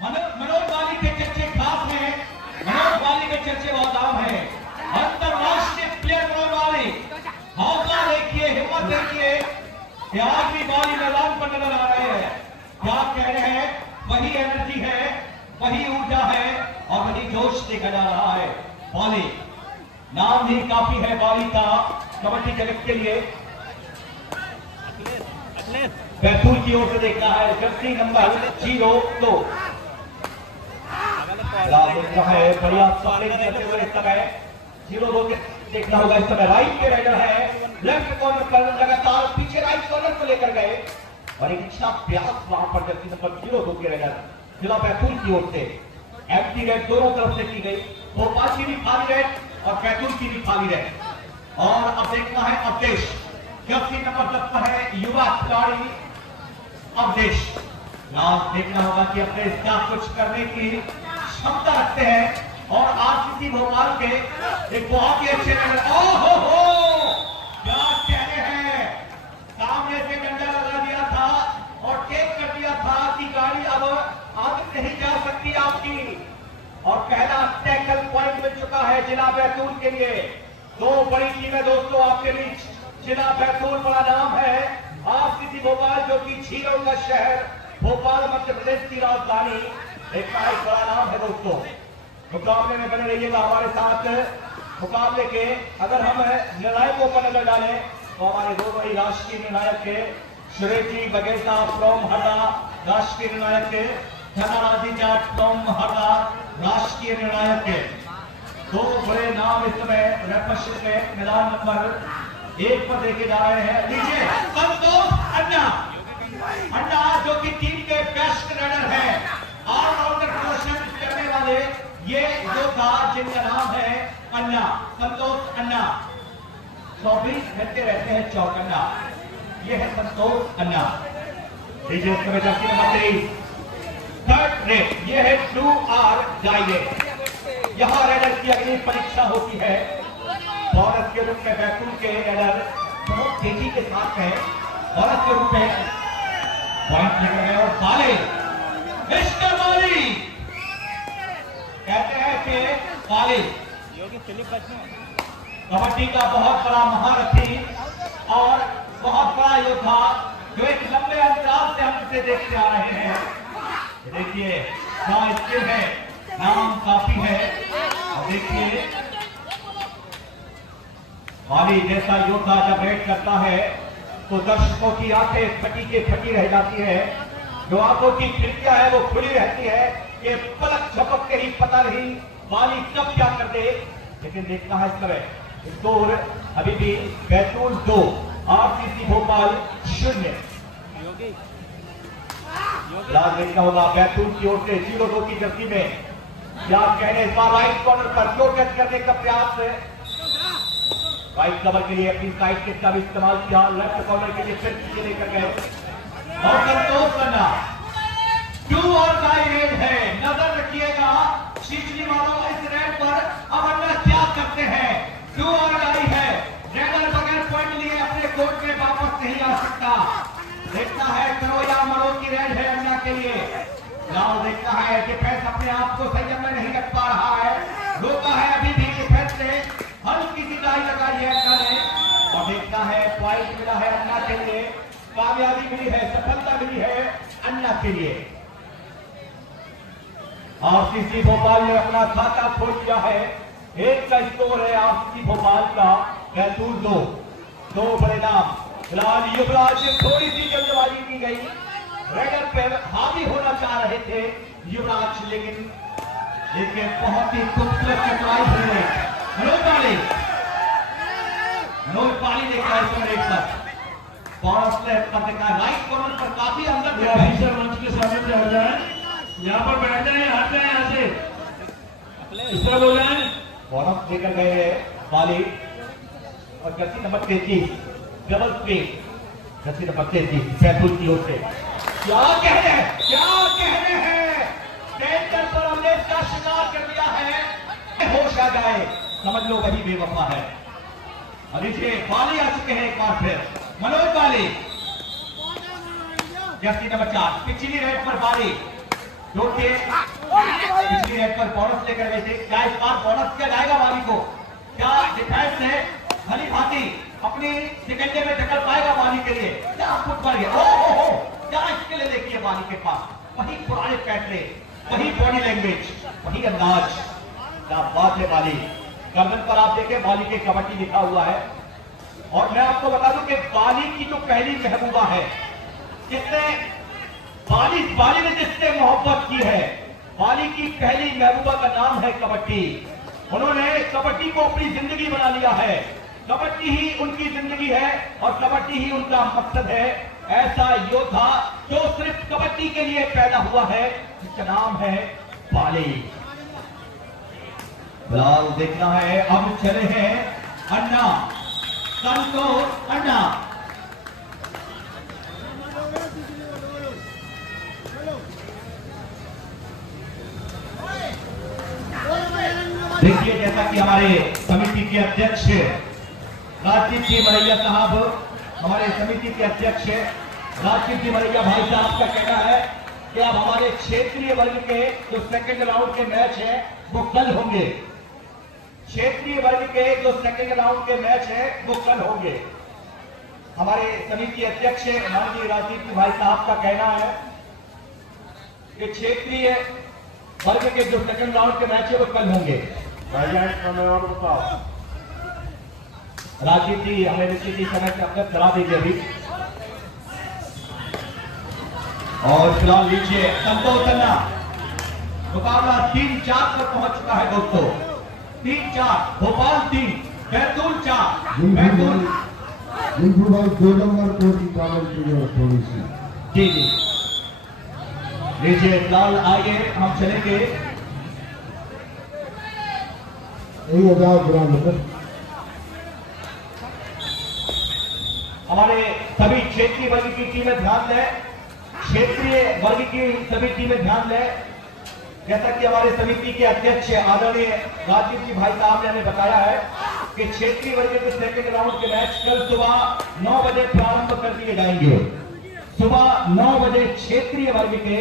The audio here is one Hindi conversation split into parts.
मनोज वाली के चर्चे खास हैं। मनोज वाली के चर्चे बहुत आम है। अंतरराष्ट्रीय प्लेयर मनोज वाली, हौसला देखिए, हिम्मत देखिए, आखिरी वाली मैदान पर नजर आ रहे हैं। क्या कह रहे हैं, वही एनर्जी है, वही ऊर्जा है और वही जोश देखा जा रहा है। वाली नाम भी काफी है वाली का कबड्डी जगत के लिए। बैतूल की ओर से देखना है जर्सी नंबर 02 है। बढ़िया सॉलिड करते हुए इस समय 02 के देखना होगा। इस समय राइट के राइडर है, लेफ्ट कॉर्नर पर लगातार पीछे राइट कॉर्नर को लेकर गए और एक अच्छा प्रयास वहां पर जर्सी नंबर 02 के राइडर जिला बैतूल की ओर से एम्प्टी रेड दोनों तरफ से की गई। भोपाल की भी खाली रेड और बैतूल की भी खाली रेड। और अब देखना है अवधेश, जर्सी नंबर 10 पर है युवा खिलाड़ी अवधेश। नाम देखना होगा कि अपने इसका कुछ करने की क्षमता रखते हैं और आरसीसी भोपाल के एक बहुत ही अच्छे क्या कहते हैं, सामने से डंडा लगा दिया था और टेप कर दिया था कि गाड़ी अब आगे नहीं जा सकती आपकी। और पहला टैकल पॉइंट मिल चुका है जिला बैतूल के लिए। दो बड़ी टीमें दोस्तों आपके बीच। जिला बैतूल बड़ा नाम है, आरसीसी भोपाल जो कि झीलों का शहर, भोपाल मध्य प्रदेश की राजधानी, एक बड़ा नाम है दोस्तों। मुकाबले में बने रहिएगा हमारे साथ। मुकाबले के अगर हम निर्णायकों पर नजर डालें तो हमारे दो बड़ी राष्ट्रीय निर्णायक के सुरेश जी बघेल फ्रॉम हरदा, राष्ट्रीय निर्णायक के धनाराजी जाट फ्रॉम हरदा, राष्ट्रीय निर्णायक के दो बड़े नाम इस समय रेफरशिप में मैदान नंबर 1 पर देखे जा रहे हैं। नीचे संतोष अन्ना, अन्ना जो कि टीम के बेस्ट रनर हैं, ऑलराउंडर प्रदर्शन करने वाले ये योद्धा जिनका नाम है अन्ना, संतोष अन्ना। 24 घंटे रहते हैं चौकन्ना, ये है संतोष अन्ना। नीचे समय जर्सी नंबर 23 थर्ड रेट, ये है 2R डायरेक्ट। यहाँ रेडर की अगली परीक्षा होती है। बोनस के रूप में बैतूल के रेडर बहुत तेजी के साथ है। बोनस के रूप में पॉइंट लेकर गए और बाले मिस्टर बाली कहते हैं कि बाली कबड्डी का बहुत बड़ा महारथी और बहुत बड़ा योद्धा जो एक लंबे अंतराल से हम इसे देखते आ रहे हैं। देखिए क्या स्किल है, नाम काफी है। और देखिए बाली जैसा योद्धा जब रेड करता है तो दर्शकों की आंखें फटी के फटी रह जाती है। जो आंखों की खिड़कियां है वो खुली रहती है। ये पलक झपक के ही पता नहीं बाली कब क्या कर दे। लेकिन देखना है इस तरह स्कोर अभी भी बैतूल 2 आरसीसी भोपाल 0। लाल देखना होगा बैतूल की ओर से 02 की जर्सी में क्या कहने। इस बार राइट कॉर्नर पर क्यों टच करने का प्रयास है, राइट कवर के लिए अपनी साइड किट का भी इस्तेमाल किया। लेफ्ट कॉर्नर के लिए फिर पीछे लेकर गए और संतोष करना 2 और डाई रेड है। नजर रखिएगा सीचली वालों इस रेड पर। अब अन्ना क्या करते हैं, 2 और डाई है। रेडर बगैर पॉइंट लिए अपने कोर्ट में वापस नहीं आ सकता। देखता है करो या मरो की रेड है अन्ना के लिए। लाल देखता है डिफेंस अपने आप को संयम में नहीं रख पा रहा है, रोका है अभी भी डिफेंस ने, हल्की सी डाई लगाई है अन्ना ने और देखता है पॉइंट मिला है अन्ना के लिए, कामयाबी मिली है, सफलता मिली है अन्ना के लिए। आरसीसी भोपाल ने अपना खाता खोल दिया है। 1 का स्कोर है आरसीसी भोपाल का, बैतूल 2। दो बड़े नाम फिलहाल युवराज थोड़ी सी जल्दबाजी की गई, रेडर पर हावी होना चाह रहे थे युवराज, लेकिन बहुत ही खूबसूरत चतुराई हुई है। मनोज पाली देखा है इसमें एक साथ बोनस पर देखा राइट कॉर्नर पर काफी अंदर मंच के सामने से हो जाए, यहाँ पर बैठ जाए, हट जाए यहाँ से, इस तरह बोल रहे हैं। बोनस लेकर गए हैं पाली और Jersey number 33 double speed, Jersey number 33 Betul की ओर से। क्या कहने हैं, क्या कहने हैं, टेंडर पर हमने इसका शिकार कर दिया है। होश आ जाए समझ लो वही बेवफा है। और नीचे बाली आ चुके हैं एक बार फिर, मनोज बाली जर्सी नंबर 4 पिछली रेड पर बाली जो कि पिछली नेट पर बोनस लेकर गए थे। क्या इस बार बोनस क्या जाएगा बाली को? क्या डिफेंस है भली भांति अपनी सिकंजे में टक्कर पाएगा बाली के लिए? क्या फुट पड़ गया? ओ क्या इसके लिए देखिए बाली के पास वही पुराने पैटरे, वही बॉडी लैंग्वेज, वही अंदाज। क्या बात है बाली। गर्दन पर आप देखें बाली के कबड्डी लिखा हुआ है। और मैं आपको बता दूं कि बाली की जो पहली महबूबा है, जिसने बाली ने जिससे मोहब्बत की है, बाली की पहली महबूबा का नाम है कबड्डी। उन्होंने कबड्डी को अपनी जिंदगी बना लिया है। कबड्डी ही उनकी जिंदगी है और कबड्डी ही उनका मकसद है। ऐसा योद्धा जो सिर्फ कबड्डी के लिए पैदा हुआ है, जिसका नाम है बाली। फिलहाल देखना है, अब चले हैं अन्ना, संतोष अन्ना। देखिए, जैसा कि हमारे समिति के अध्यक्ष राजीव जी मरैया साहब, हमारे समिति के अध्यक्ष राजीव जी मरैया भाई साहब का कहना है कि अब हमारे क्षेत्रीय वर्ग के जो सेकंड राउंड के मैच है वो कल होंगे। क्षेत्रीय वर्ग के जो सेकंड राउंड के मैच है वो कल होंगे। हमारे समिति अध्यक्ष माननीय राजीव जी भाई साहब का कहना है कि क्षेत्रीय वर्ग के जो सेकंड राउंड के मैच है वो कल होंगे। राजीव जी हमें निश्चित ही समय से अवगत करा दीजिए अभी। और फिलहाल लीजिए संतोष अन्ना, मुकाबला 3-4 पर पहुंच चुका है दोस्तों। 3-4, भोपाल 3, बैतूल 4। बैतूल भाई 2 नंबर को थोड़ी सी जी जी लीजिए। फिलहाल आइए हम चलेंगे हमारे सभी क्षेत्रीय वर्ग की टीमें ध्यान दें। क्षेत्रीय वर्ग की सभी टीमें ध्यान दें। जैसा कि हमारे समिति के अध्यक्ष आदरणीय राजीव जी भाई साहब ने हमें बताया है कि क्षेत्रीय वर्ग के सेकंड राउंड के मैच कल सुबह 9 बजे प्रारंभ कर दिए जाएंगे। सुबह 9 बजे क्षेत्रीय वर्ग के।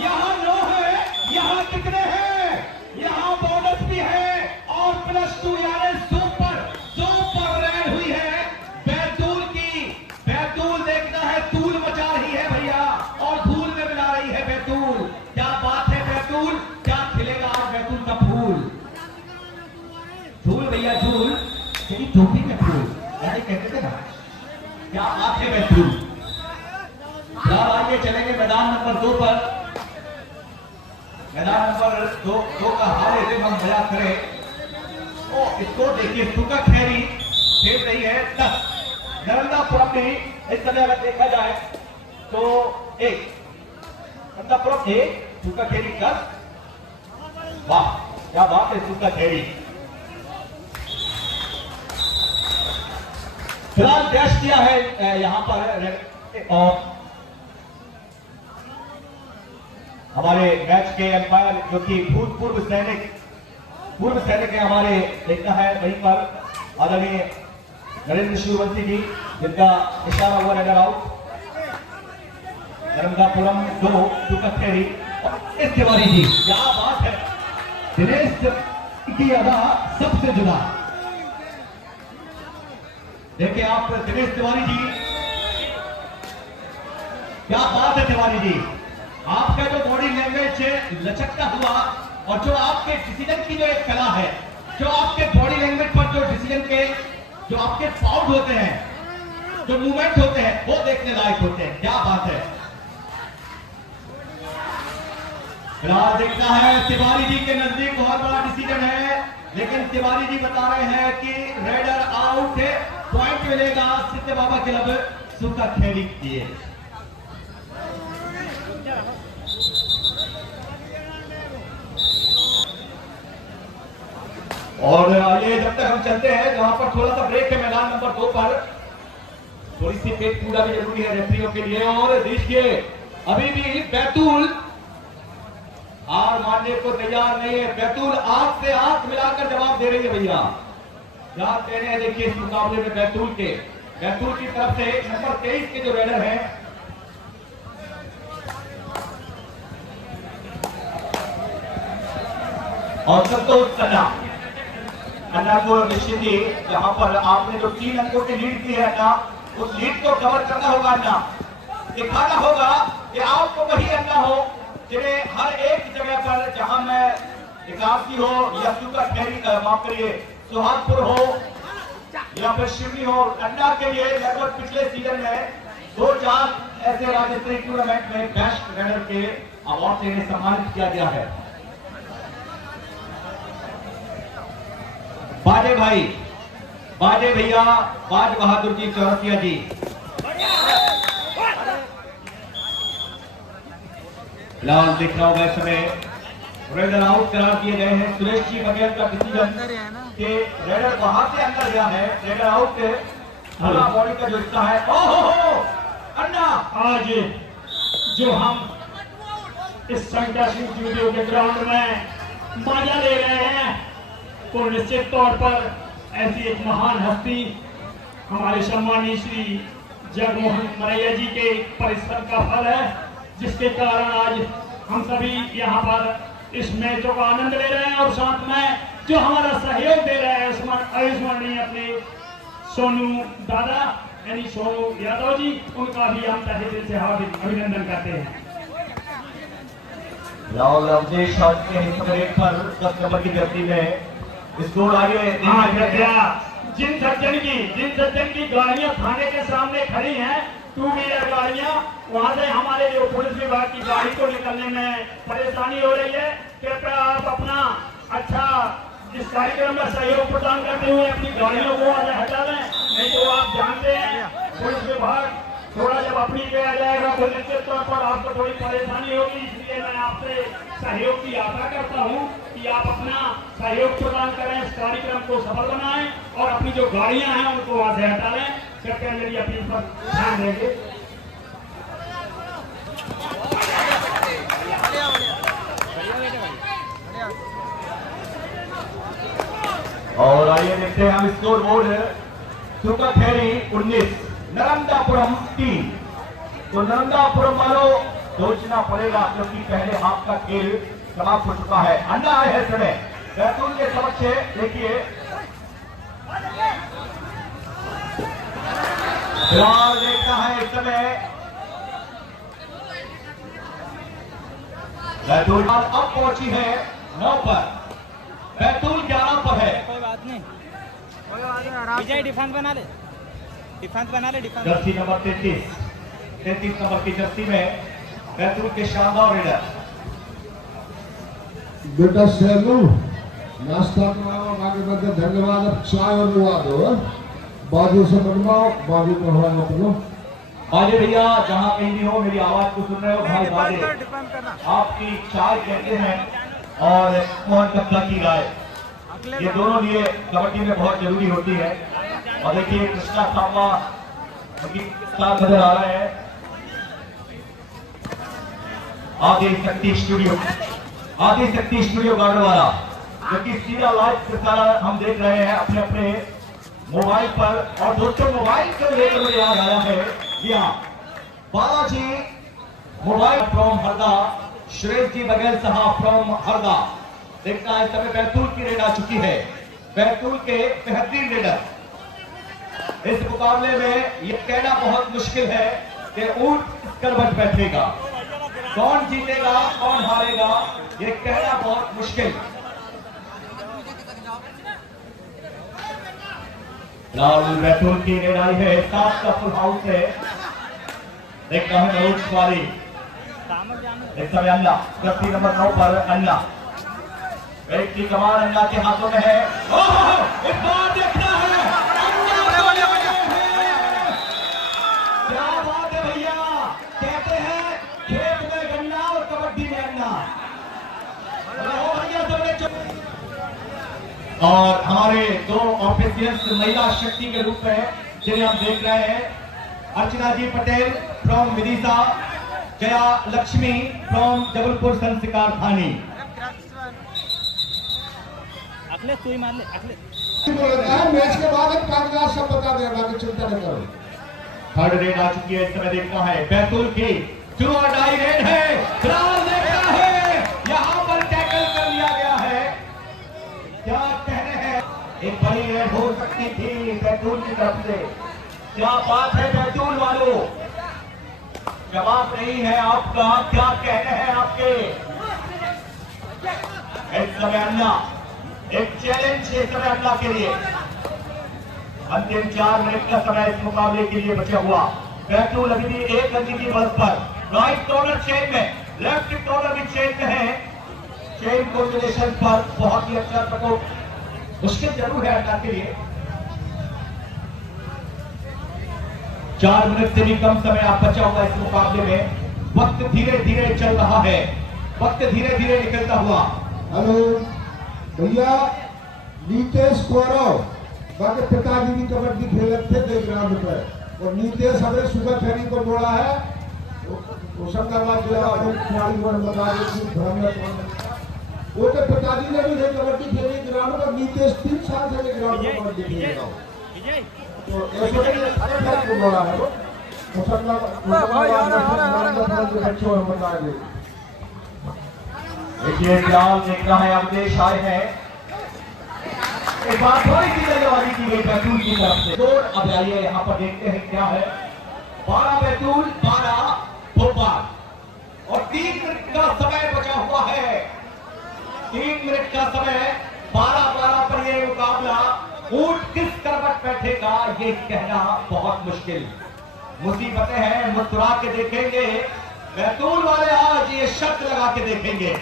यहाँ 9 है, यहाँ कितने हैं? यहाँ बोनस भी है और +2 यानी सुपर रैंक हुई है बैतूल की। बैतूल देखना है, धूल मचा रही है भैया और धूल में मिला रही है बैतूल। क्या बात है बैतूल, क्या खिलेगा आज बैतूल का फूल? धूल भैया धूल, तेरी टोपी में फूल यानी कहते थे ना। क्या बात है बैतूल। आगे चलेंगे मैदान नंबर 2 पर। मैदान नंबर 2 का हाल यदि हम बयां करें तो इसको देखिए, सुका खैरी खेल रही है 10। नर्मदापुरम में इस समय अगर देखा जाए तो 1 नर्मदापुरम 1, सुका खेरी 10। वाह क्या बात है सुका खेरी। फिलहाल डैश किया है यहां पर। और हमारे मैच के अंपायर जो कि पूर्व सैनिक है हमारे, देखना है वहीं पर आदरणीय नरेंद्र सूर्यवंशी जी, जिनका इशारा हुआ रनर आउट। नर्मदापुरम 2 सुकथेरी और इस तिवारी जी। क्या बात है, दिनेश की अदा सबसे जुदा। देखिए आप दिनेश तिवारी जी, क्या बात है तिवारी जी। आपका जो बॉडी लैंग्वेज लचकता हुआ और जो आपके डिसीजन की जो एक कला है, जो आपके बॉडी लैंग्वेज पर जो डिसीजन के जो आपके पाउट होते हैं, जो मूवमेंट होते हैं, वो देखने लायक होते हैं। क्या बात है। फिलहाल देखना है तिवारी जी के नजदीक बहुत बड़ा डिसीजन है, लेकिन तिवारी जी बता रहे हैं कि रेडर आउट है, पॉइंट मिलेगा सिद्ध बाबा क्लब सुका खेली किए। और ये जब तक हम चलते हैं जहां पर थोड़ा सा ब्रेक है मैदान नंबर 2 पर, थोड़ी सी पेट पूरा भी जरूरी है रेफरियों के लिए। और देखिए अभी भी बैतूल हार मानने को तैयार नहीं है। बैतूल आंख से आंख मिलाकर जवाब दे रही है भैया। क्या कहने हैं देखिए इस मुकाबले में बैतूल की तरफ से नंबर 23 के जो रेडर हैं और संतोष अन्ना को निश्चित ही यहाँ पर आपने जो 3 अंकों की लीड दी है अन्ना, उस लीड को कवर करना होगा अन्ना, दिखाना होगा कि आपको वही अन्ना हो जिन्हें हर एक जगह पर जहां मैं एकादशी हो या सुपर खैरी माफ करिए सुहागपुर हो या फिर शिवनी हो, अन्ना के लिए लगभग पिछले सीजन में 2-4 ऐसे राज्य स्तरीय टूर्नामेंट में बेस्ट रेडर के अवार्ड से इन्हें सम्मानित किया गया है। बाजे भाई, बाजे भैया, बाज बहादुर जी चौरसिया जी, फिलहाल दिख रहा होगा इस समय रेडर आउट करार दिए गए हैं। सुरेश जी बघेल का डिसीजन कि रेडर वहां से अंदर गया है, रेडर आउट बॉडी का जो हिस्सा है। ओहो अन्ना, आज जो हम इस संख्या स्टूडियो के ग्राउंड में मजा ले रहे हैं, तो निश्चित तौर पर ऐसी एक महान हस्ती हमारे सम्मानीय श्री जगमोहन मरैया जी के परिश्रम का फल है, जिसके कारण आज हम सभी यहाँ पर इस मैचों का आनंद ले रहे हैं। और साथ में जो हमारा सहयोग दे रहे हैं अविस्मरणीय अपने सोनू दादा यानी सोनू यादव जी, उनका भी हम तहे दिल से हार्दिक अभिनंदन करते हैं। राहुल अवधेश के हिस्से पर 10 नंबर की जर्सी में स्कोर आगे जिन सज्जन की गाड़ियां थाने के सामने खड़ी हैं, 2 व्हीलर गाड़ियां, वहां से हमारे जो पुलिस विभाग की गाड़ी को निकलने में परेशानी हो रही है, कृपया आप अपना अच्छा इस कार्यक्रम में सहयोग प्रदान करते हुए अपनी गाड़ियों को वहां से हटा लें। नहीं तो आप जानते हैं पुलिस विभाग थोड़ा जब अपनी पे आ जाएगा तो निश्चित तौर पर आपको थोड़ी परेशानी होगी। इसलिए मैं आपसे सहयोग की आशा करता हूं कि आप अपना सहयोग प्रदान करें, इस कार्यक्रम को सफल बनाएं और अपनी जो गाड़ियां हैं उनको वहां से हटा लें। कृपया मेरी अपील पर ध्यान देंगे। और आइए देखते हैं हम स्कोर बोर्ड। सुपर खैरी 19, नर्मदापुरम 3। तो नर्मदापुरम वालों सोचना पड़ेगा क्योंकि पहले हाफ का खेल समाप्त हो चुका है। अन्ना आए हैं समय बैतूल के समक्ष, देखिए फिलहाल देखना है इस समय बैतूल अब पहुंची है 9 पर, बैतूल 11 पर है। कोई बात नहीं, विजय डिफेंस बना ले, डिफेंस। जर्सी नंबर 33 नंबर की जर्सी में बैतूल के शानदार रेडर। बेटा सैलू नाश्ता कराओ, आगे बढ़ते धन्यवाद। अब चाय और दुआ दो, बाजू से बनवाओ, बाजू को हवा मत लो। बाजे भैया जहां कहीं भी हो मेरी आवाज को सुन रहे हो भाई, बाजे आपकी चाय कहते हैं और मोहन कप्ता की राय, ये दोनों लिए कबड्डी में बहुत जरूरी होती है। और देखिए कृष्णा सांबा उनकी साथ नजर आ रहे हैं। आदि शक्ति स्टूडियो गार्डवाला, क्योंकि सीधा लाइव प्रसारण हम देख रहे हैं अपने अपने मोबाइल पर। और दोस्तों मोबाइल से लेकर मुझे याद आया है, जी हाँ बालाजी मोबाइल फ्रॉम हरदा, सुरेश जी बघेल साहब फ्रॉम हरदा। देखना है समय बैतूल की रेड आ चुकी है, बैतूल के बेहतरीन रेडर। इस मुकाबले में यह कहना बहुत मुश्किल है कि ऊंट करवट बैठेगा, कौन जीतेगा कौन हारेगा ये कहना बहुत मुश्किल। राहुल बैतूल की रेड आई है, 7 का फुल हाउस है। देखता हूं नरोज वाली इस समय अन्ना, जर्सी नंबर 9 पर अन्ना, एक की कमान अन्ना के हाथों में है। इस बार देखना है क्या बात है भैया, कहते हैं खेत में गन्ना और कबड्डी में अन्ना। और हमारे 2 ऑफिशियल्स महिला शक्ति के रूप में जिन्हें हम देख रहे हैं, अर्चना जी पटेल फ्रॉम विदिशा, जया लक्ष्मी फ्रॉम जबलपुर संस्कार थानी। अगले तू ही मान ले, अगले मैच के बाद एक कागजात सब बता देगा, कि चिंता न करो। थर्ड रेड आ चुकी है, इस समय देखना है बैतूल की 2 और डाई रेड है। फिलहाल देखना है यहाँ पर टैकल कर लिया गया है से। क्या बात है बैतूल वालों, जवाब नहीं है आपका, क्या कहने हैं आपके। इस समय अन्ना, एक चैलेंज है इस समय अन्ना के लिए। अंतिम 4 मिनट का समय इस मुकाबले के लिए बचा हुआ। बैतूल अभी भी 1 अंक की बढ़त पर राइट कॉर्नर चेन में, लेफ्ट कॉर्नर भी चेन में है। चेन कॉम्बिनेशन पर बहुत ही अच्छा सपोर्ट, मुश्किल जरूर है अन्ना के लिए। 4 मिनट से भी कम समय आप बचा हुआ इस मुकाबले में। वक्त धीरे धीरे चल रहा है, वक्त धीरे धीरे निकलता हुआ। हेलो भैया, नीतेश गौरव बाकी पिताजी भी कबड्डी खेलते थे ग्राउंड पर, और नीतेश हमें सुबह खैरी को जोड़ा है। होशंगाबाद जिला खिलाड़ी बता वो के पिताजी ने भी कबड्डी खेली ग्राउंड पर। नीतेश 3 साल से ग्राउंड पर कबड्डी खेल रहा हूँ, तो ऐसे को जोड़ा है वो बच्चों बता दे। देखिए फिलहाल देखना है, अवधेश आए हैं। एक बार थोड़ी सी जल्दबाजी की गई बैतूल की तरफ से। दौड़ अब आइए यहाँ पर देखते हैं क्या है। 12 बैतूल 12 भोपाल, और 3 मिनट का समय बचा हुआ है। 3 मिनट का समय, 12-12 पर यह मुकाबला। ऊंट किस करवट बैठेगा ये कहना बहुत मुश्किल। मुसीबतें हैं, मुस्कुरा के देखेंगे बैतूल वाले, आज ये शर्त लगा के देखेंगे।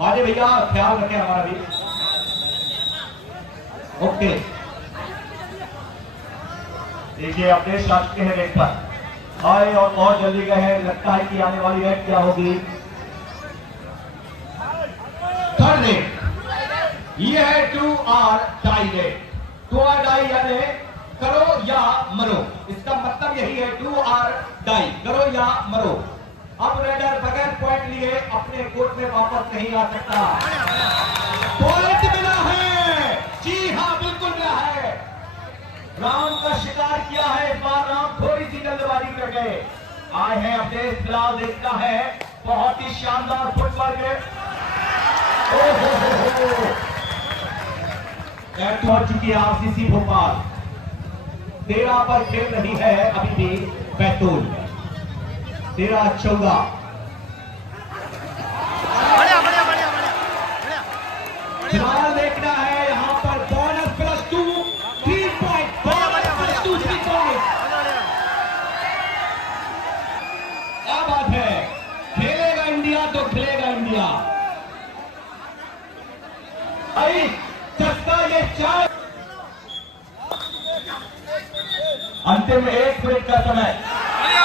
माने भैया ख्याल रखें हमारा भी। ओके, देखिए अपने शर्त के हैं रेट पर आए और बहुत जल्दी गए हैं। लगता है कि आने वाली रेट क्या होगी। 3rd रेट ये है 2R die rate. 2R die यानी करो या मरो, इसका मतलब यही है 2R डाई, करो या मरो। अब रेडर बगैर पॉइंट लिए अपने कोर्ट में वापस नहीं आ सकता। पॉइंट मिला है, जी हाँ बिल्कुल मिला है। राउंड का शिकार किया है इस बार, राउंड थोड़ी सी जल्दबाजी कर गए। आए हैं अपने फिलहाल देखता है बहुत ही शानदार फुटबॉल के पहुंच चुकी है आरसीसी भोपाल। 13 पर खेल रही है अभी भी बैतूल। 13-14 फिलहाल देखना है यहाँ पर बोनस +2 3 पॉइंट, बोनस +2 3 पॉइंट। क्या बात है, खेलेगा इंडिया तो खेलेगा इंडिया। आई चस्का ये 4। अंतिम 1 मिनट का समय। बढ़िया